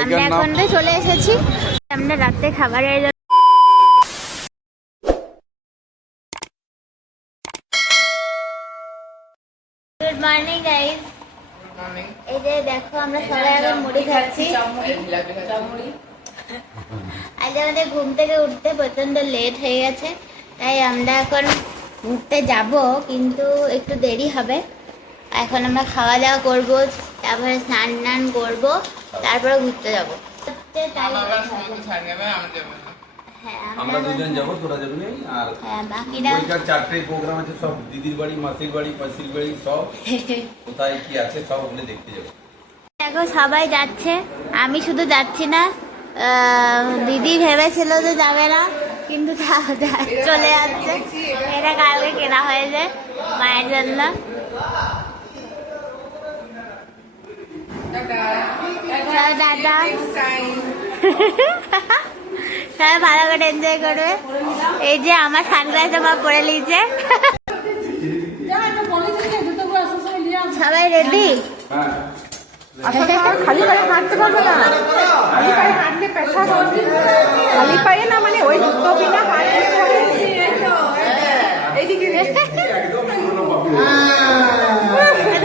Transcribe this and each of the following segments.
আমরা এখন তো চলে এসেছি আমরা রাতে খাবারের জন্য। Good morning guys. এই যে দেখো আমরা সবাই এখন মুড়ি খাচ্ছি। আজ আমাদের ঘুম থেকে উঠতে প্রচন্ড লেট হয়ে গেছে, তাই আমরা এখন ঘুরতে যাব, কিন্তু একটু দেরি হবে। এখন আমরা খাওয়া দাওয়া করবো, তারপরে স্নান করবো, তারপরে ঘুরতে যাবো। আমরা দুজন যাবো, তোরা যাবি না। আর ওইখানে 4টে প্রোগ্রাম আছে, সব দিদির বাড়ি, মাসির বাড়ি, মাসির বাড়ি, সব কোথায় কি আছে সব ওখানে দেখতে যাবো। দেখো সবাই যাচ্ছে, আমি শুধু যাচ্ছি না। দিদি ভেবেছিল যে যাবে না, কিন্তু চলে যাচ্ছে। এটা কালকে কেনা হয়েছে মায়ের জন্য। দাদা সবাই ভালো করে এনজয় করবে। এই যে আমার সানগ্লাস মা পরে নিয়েছে। সবাই রেডি? খালি পায়ে হাঁটতে পারবো না, খালি পায়ে হাঁটলে পেশা করবি। খালি পায়ে না, মানে ওই জুতো বিনা হাঁটলে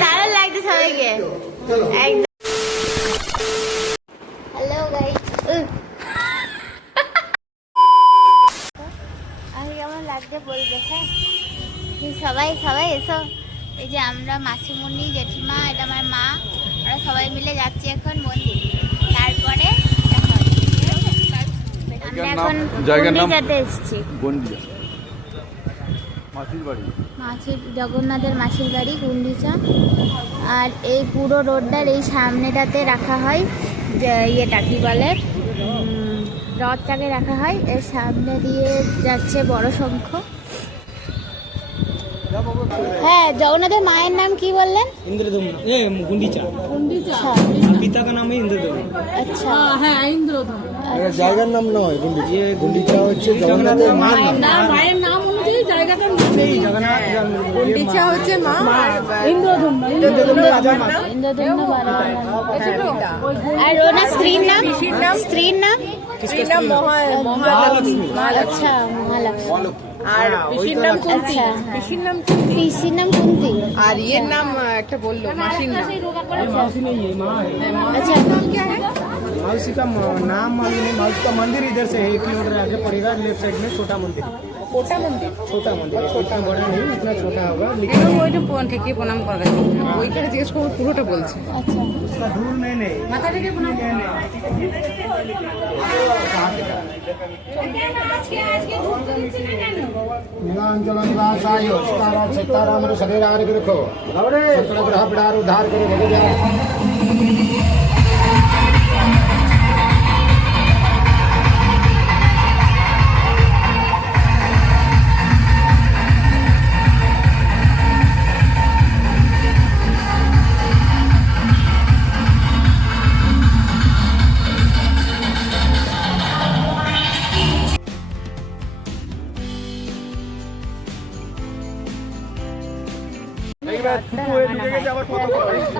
দারুণ লাগছে সবাইকে। হ্যালো গাইস, আমি কেমন লাগছে বলবে। হ্যাঁ সবাই সবাই এসো। এই যে আমরা মাসিমণি, জেঠিমা, এটা আমার মা, আমরা সবাই মিলে যাচ্ছি এখন মন্দির। তারপরে আমরা এখন গন্ডিচাতে এসেছি। মাসির জগন্নাথের মাসির বাড়ি গুন্ডিচা। আর এই পুরো রোডটার এই সামনেটাতে রাখা হয় যে ইয়েটা কি বলে, রথটাকে রাখা হয়। এর সামনে দিয়ে যাচ্ছে বড় শঙ্খ। হ্যাঁ, জগন্নাথের মায়ের নাম কি বললেন? গুন্ডিচা। পিতা का नाम है इंद्रधनु। আচ্ছা হ্যাঁ, इंद्रधनु জায়গার নাম নয়। গুন্ডিচা হচ্ছে জগন্নাথের মায়ের নাম। মায়ের নাম অনুযায়ী জায়গাটার নাম নেই। গুন্ডিচা হচ্ছে মা, ইন্দ্রধনু রাজার নাম। আর ওনার স্ত্রীর নাম? স্ত্রীর নাম মহালক্ষ্মী। আচ্ছা, মহালক্ষ্মী। আর পিসির নাম কুন্তি। পিসির নাম কুন্তি। আর ইয়ের নাম একটা বললো, মাসির নাম। अच्छा मौसी का नाम मालूम नहीं। मौसी का मंदिर इधर से 1 किलोमीटर आगे पड़ेगा, लेफ्ट साइड में छोटा मंदिर। छोटा मंदिर छोटा बड़ा नहीं, इतना छोटा होगा। लेकिन ওইটা থেকে প্রণাম করা ওইখানে জিজ্ঞেস করবো, পুরোটা বলছে। अच्छा उसका दूर नहीं মাথা থেকে প্রণাম नीलांचल निवासाय सीताराम सीताराम शरीर आरोग्य रखो, संकट ग्रह पीड़ा उद्धार करो भगवान।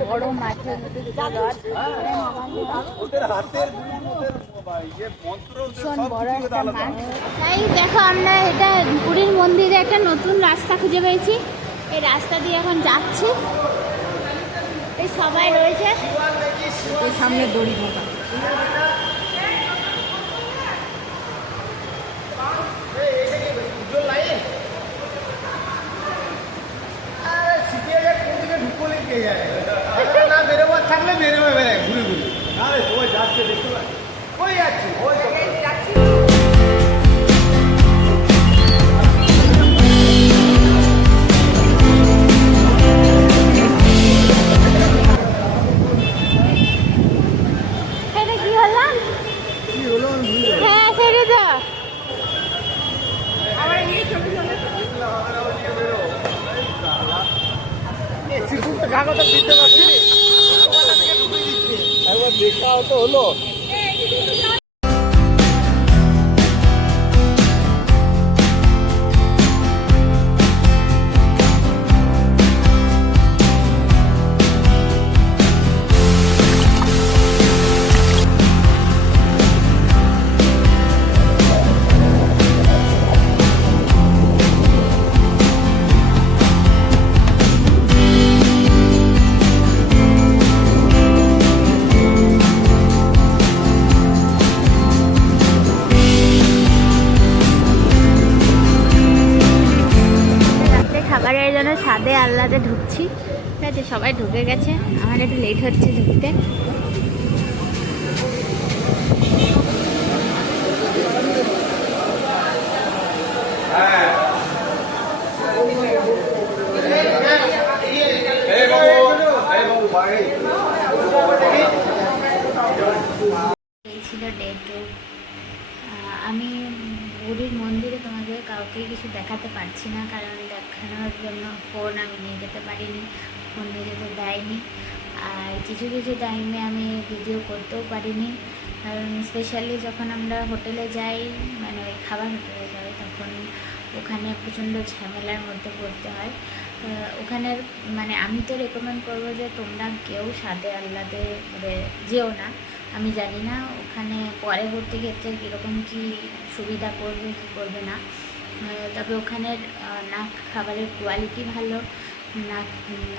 বড় মাঠের তাই দেখো আমরা এটা পুরীর মন্দিরে একটা নতুন রাস্তা খুঁজে পেয়েছি। এই রাস্তা দিয়ে এখন যাচ্ছি। এই সবাই রয়েছে, ওই সামনে দড়ি বাঁধা। না বেরোবার থাকলে বেরোবে ঘুরে ঘুরে। আরে সবাই যাচ্ছে, দেখতে পাচ্ছি ওই যাচ্ছে ওই যাচ্ছি। এটা কি হলো? হ্যাঁ সেটা তো কাগজ দিতে পারছি, একবার দেখা তো হলো। আল্লাতে ঢুকছি, ঠিক আছে? সবাই ঢুকে গেছে, আমার একটু লেট হচ্ছে ঢুকতে। এই ছিল ডে 2। আমি বুড়ির মন্দিরে তোমাদের কাউকে কিছু দেখাতে পারছি না, কারণ দেখানোর জন্য ফোন আমি নিয়ে যেতে পারিনি, ফোন নিয়ে যেতে দেয়নি। আর কিছু কিছু টাইমে আমি ভিডিও করতেও পারিনি, কারণ স্পেশালি যখন আমরা হোটেলে যাই, মানে ওই খাবার হোটেলে যাই, তখন ওখানে প্রচণ্ড ঝামেলার মধ্যে পড়তে হয়। ওখানের মানে আমি তো রেকমেন্ড করবো যে তোমরা কেউ সাদে আল্লাতে যেও না। আমি জানি না ওখানে পরবর্তী ক্ষেত্রে কীরকম কী সুবিধা করবে কী করবে না, তবে ওখানের না খাবারের কোয়ালিটি ভালো না,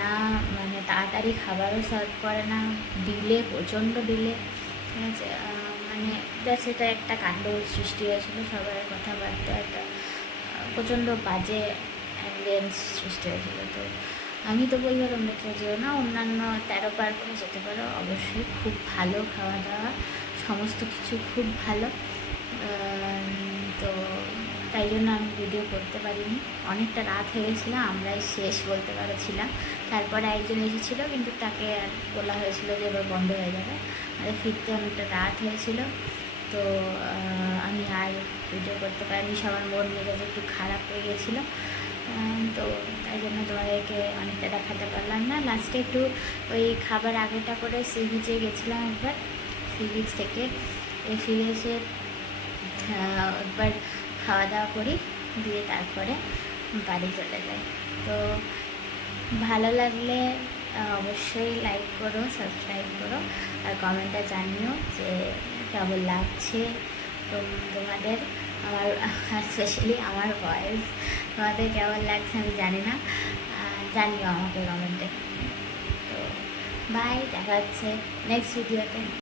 না মানে তাড়াতাড়ি খাবারও সার্ভ করে না, ডিলে প্রচণ্ড ডিলে, ঠিক আছে? মানে সেটা একটা কাণ্ড সৃষ্টি হয়েছিলো, সবার কথাবার্তা একটা প্রচণ্ড বাজে অ্যাম্বিয়েন্স সৃষ্টি হয়েছিলো। তো আমি তো বলবো তোমরা কেউ যেও না, অন্যান্য 13 পার্বণে যেতে পারো, অবশ্যই খুব ভালো খাওয়া দাওয়া, সমস্ত কিছু খুব ভালো। তো তাই জন্য আমি ভিডিও করতে পারিনি, অনেকটা রাত হয়ে গেছিলো, আমরাই শেষ বলতে পারছিলাম। তারপরে একজন এসেছিলো, কিন্তু তাকে আর বলা হয়েছিল যে এবার বন্ধ হয়ে যাবে, আর ফিরতে অনেকটা রাত হয়েছিল। তো আমি আর ভিডিও করতে পারিনি, সবার মন মেজাজ একটু খারাপ হয়ে গেছিলো। তো তাই জন্য তোমাদেরকে অনেকটা দেখাতে পারলাম না। লাস্টে একটু ওই খাবার আগেটা করে সি বিচে গেছিলাম একবার, সি বিচ থেকে ফিরে এসে একবার খাওয়া দাওয়া করি, দিয়ে তারপরে বাড়ি চলে যাই। তো ভালো লাগলে অবশ্যই লাইক করো, সাবস্ক্রাইব করো, আর কমেন্টে জানিও যে কেমন লাগছে তোমাদের, আমার স্পেশালি আমার ভয়েস তোমাদের কেমন লাগছে আমি জানি না, জানিও আমাকে কমেন্টে। তো বাই, দেখা হচ্ছে নেক্সট ভিডিওতে।